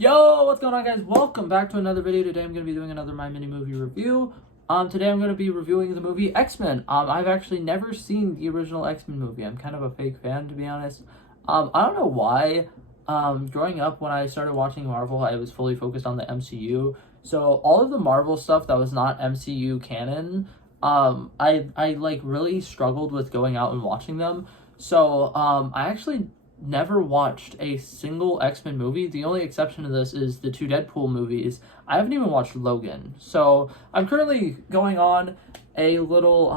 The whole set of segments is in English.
Yo, what's going on, guys? Welcome back to another video. Today I'm going to be doing another My Mini Movie review. Today I'm going to be reviewing the movie X-Men. I've actually never seen the original X-Men movie. I'm kind of a fake fan, to be honest. I don't know why. Growing up, when I started watching Marvel, I was fully focused on the MCU. So all of the Marvel stuff that was not MCU canon, I like really struggled with going out and watching them. So I actually never watched a single X-Men movie. The only exception to this is the two Deadpool movies. I haven't even watched Logan. So I'm currently going on a little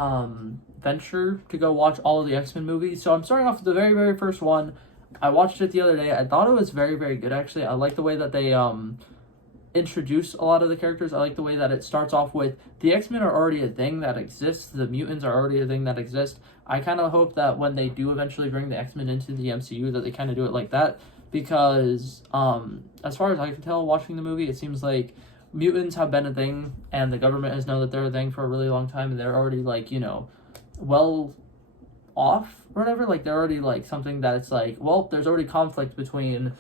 venture to go watch all of the X-Men movies. So I'm starting off with the very, very first one. I watched it the other day. I thought it was very, very good, actually. I like the way that they introduce a lot of the characters. I like the way that it starts off with the X-Men are already a thing that exists. The mutants are already a thing that exists. I kind of hope that when they do eventually bring the X-Men into the MCU that they kind of do it like that, because as far as I can tell watching the movie, it seems like mutants have been a thing and the government has known that they're a thing for a really long time, and they're already like, you know, well off or whatever. Like they're already like something that's like, well, there's already conflict between,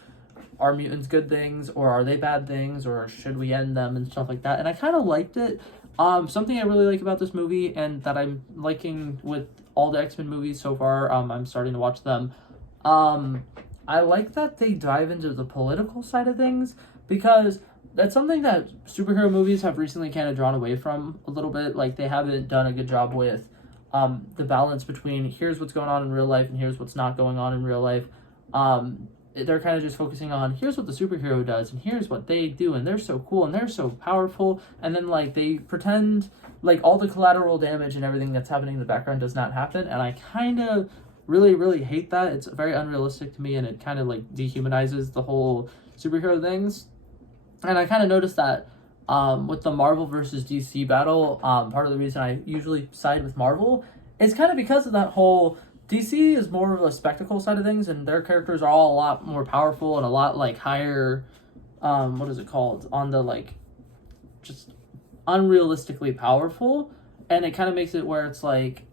are mutants good things or are they bad things, or should we end them and stuff like that. And I kind of liked it. Something I really like about this movie, and that I'm liking with all the X-Men movies so far, I'm starting to watch them. I like that they dive into the political side of things, because that's something that superhero movies have recently kind of drawn away from a little bit. Like they haven't done a good job with the balance between here's what's going on in real life and here's what's not going on in real life. They're kind of just focusing on here's what the superhero does and here's what they do, and they're so cool and they're so powerful, and then like they pretend like all the collateral damage and everything that's happening in the background does not happen. And I kind of really hate that. It's very unrealistic to me, and it kind of like dehumanizes the whole superhero things. And I kind of noticed that with the Marvel versus DC battle, part of the reason I usually side with Marvel is kind of because of that whole DC is more of a spectacle side of things, and their characters are all a lot more powerful and a lot like higher, what is it called, on the like just unrealistically powerful. And it kind of makes it where it's like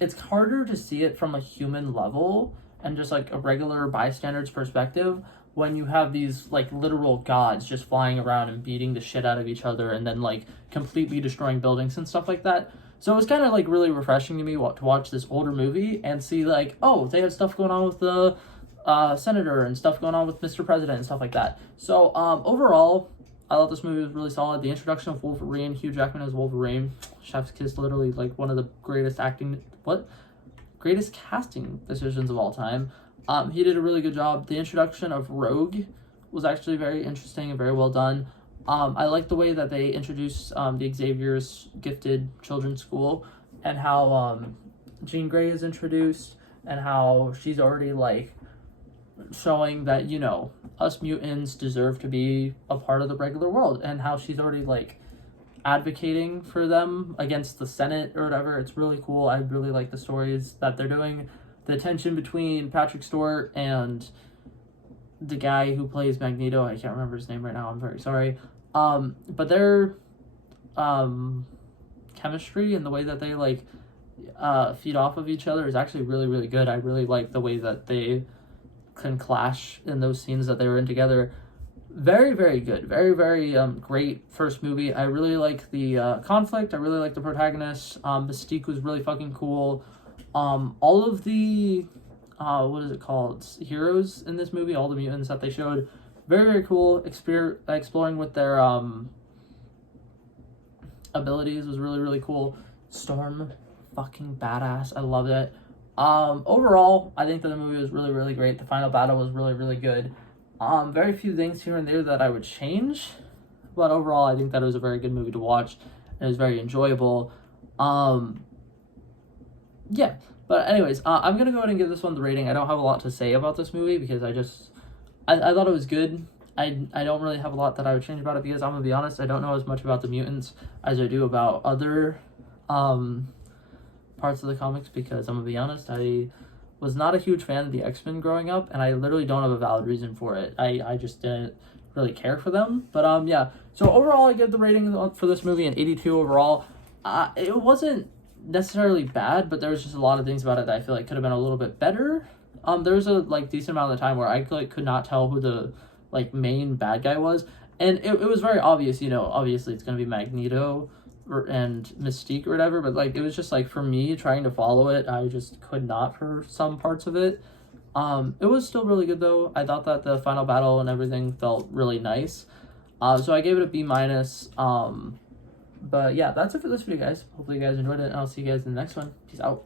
it's harder to see it from a human level and just like a regular bystander's perspective when you have these like literal gods just flying around and beating the shit out of each other and then like completely destroying buildings and stuff like that. So it was kind of like really refreshing to me to watch this older movie and see like, oh, they have stuff going on with the senator and stuff going on with Mr. President and stuff like that. So overall, I thought this movie was really solid. The introduction of Wolverine, Hugh Jackman as Wolverine, chef's kiss, literally like one of the greatest casting decisions of all time. He did a really good job. The introduction of Rogue was actually very interesting and very well done. I like the way that they introduced the Xavier's Gifted Children's School, and how Jean Grey is introduced, and how she's already like showing that, you know, us mutants deserve to be a part of the regular world, and how she's already like advocating for them against the Senate or whatever. It's really cool. I really like the stories that they're doing. The tension between Patrick Stewart and the guy who plays Magneto, I can't remember his name right now, I'm very sorry. But their chemistry and the way that they like feed off of each other is actually really good. I really like the way that they can clash in those scenes that they were in together. Very good. Very great first movie. I really like the conflict. I really like the protagonist. Mystique was really fucking cool. All of the what is it called, heroes in this movie, all the mutants that they showed, very cool. Exploring with their abilities was really cool. Storm, fucking badass. I loved it. Overall, I think that the movie was really great. The final battle was really good. Very few things here and there that I would change, but overall, I think that it was a very good movie to watch, and it was very enjoyable. Yeah, but anyways, I'm gonna go ahead and give this one the rating. I don't have a lot to say about this movie because I thought it was good. I don't really have a lot that I would change about it, because I'm gonna be honest, I don't know as much about the mutants as I do about other parts of the comics, because I'm gonna be honest, I was not a huge fan of the X-Men growing up, and I literally don't have a valid reason for it. I just didn't really care for them. But yeah, so overall I give the rating for this movie an 82 overall. It wasn't necessarily bad, but there was just a lot of things about it that I feel like could have been a little bit better. There was a like decent amount of the time where I like could not tell who the like main bad guy was, and it was very obvious, you know, obviously it's gonna be Magneto and Mystique or whatever, but like it was just like for me trying to follow it, I just could not for some parts of it. It was still really good though. I thought that the final battle and everything felt really nice. So I gave it a B minus. But yeah, that's it for this video, guys. Hopefully you guys enjoyed it, and I'll see you guys in the next one. Peace out.